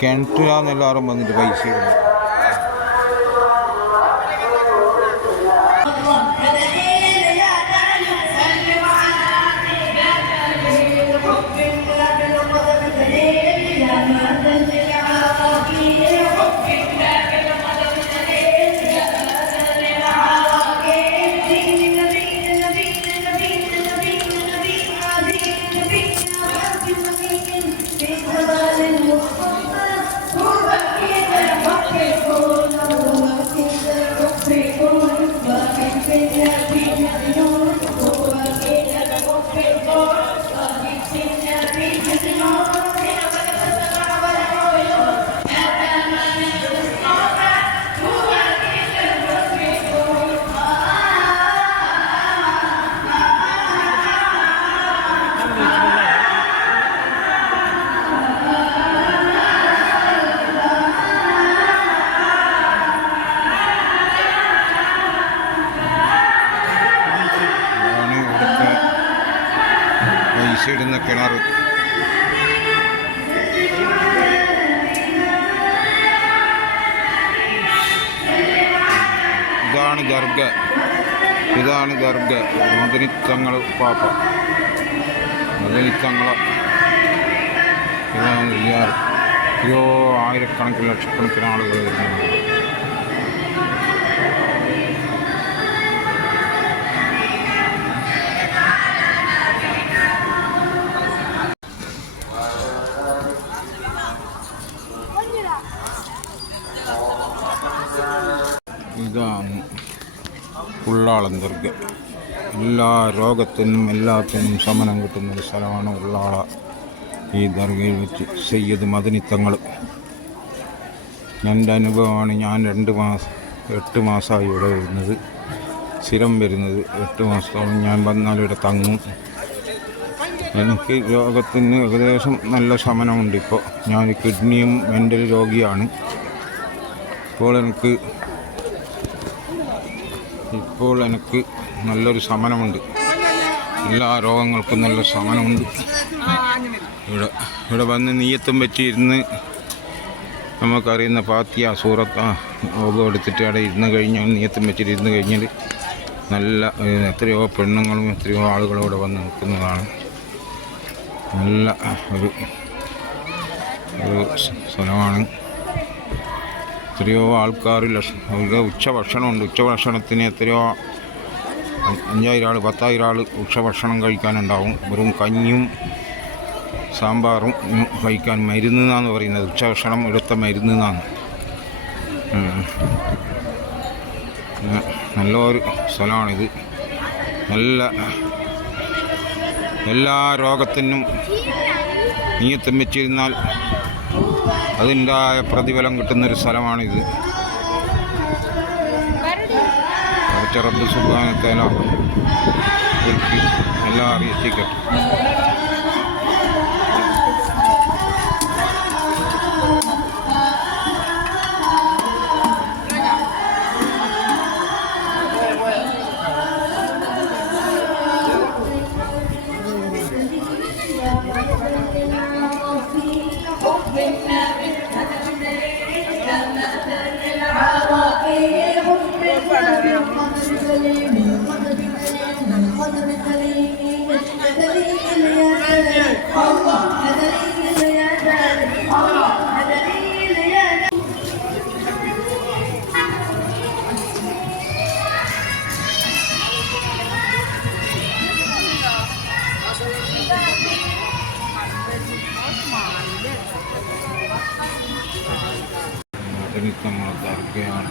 കിണറ്റിലാന്ന് എല്ലാവരും വന്നിട്ട് പൈസ ഇടുന്നു. ഇടുന്ന കിണർ ഇതാണ് ദർഗ മദനിത്തങ്ങൾ പാപ്പ മദനിത്തങ്ങളെ ആയിരക്കണക്കിന് ലക്ഷക്കണക്കിന് ആളുകൾ വരുന്നുണ്ട്. ഇതാണ് ഉള്ളാളം ദർഗ. എല്ലാ രോഗത്തിനും എല്ലാത്തിനും ശമനം കിട്ടുന്നൊരു സ്ഥലമാണ് ഉള്ളാള. ഈ ദർഗയിൽ വെച്ച് സയ്യിദ് മദനിത്തങ്ങൾ. എൻ്റെ അനുഭവമാണ്. ഞാൻ 8 മാസമായി ഇവിടെ വരുന്നത്, സ്ഥിരം വരുന്നത്. 8 മാസത്തോളം ഞാൻ വന്നാലിവിടെ തങ്ങും. എനിക്ക് രോഗത്തിന് ഏകദേശം നല്ല ശമനമുണ്ട്. ഇപ്പോൾ ഞാൻ കിഡ്നിയും മെൻ്റൽ രോഗിയാണ്. ഇപ്പോൾ എനിക്ക് നല്ലൊരു ശമനമുണ്ട്. എല്ലാ രോഗങ്ങൾക്കും നല്ല ശമനമുണ്ട്. ഇവിടെ വന്ന് നീയത്തും പറ്റിയിരുന്ന് നമുക്കറിയുന്ന ഫാത്തിഹ സൂറത്ത് എടുത്തിട്ട് അവിടെ ഇരുന്ന് കഴിഞ്ഞാൽ, നീയത്തും പറ്റിയിട്ട് ഇരുന്ന് കഴിഞ്ഞാൽ നല്ല എത്രയോ പെണ്ണുങ്ങളും എത്രയോ ആളുകളും ഇവിടെ വന്ന് നിൽക്കുന്നതാണ്. നല്ല ഒരു സ്ഥലമാണ്. എത്രയോ ആൾക്കാർ ഉച്ചഭക്ഷണമുണ്ട്. ഉച്ചഭക്ഷണത്തിന് എത്രയോ 5000 ആൾ 10,000 ആൾ ഉച്ചഭക്ഷണം കഴിക്കാനുണ്ടാവും. വെറും കഞ്ഞിയും സാമ്പാറും കഴിക്കാൻ. മരുന്ന് എന്നാണ് പറയുന്നത്. ഉച്ചഭക്ഷണം എടുത്ത മരുന്ന് എന്നാണ്. നല്ലൊരു സ്ഥലമാണിത്. എല്ലാ രോഗത്തിനും നീയത്തും വെച്ചിരുന്നാൽ അതിൻ്റെതായ പ്രതിഫലം കിട്ടുന്നൊരു സ്ഥലമാണിത്. റബ്ബ് സുബ്ഹാനഹു വ തആല എല്ലാം അറിയിക്കട്ടെ. നമ്മളെ ദർഗയാണ്.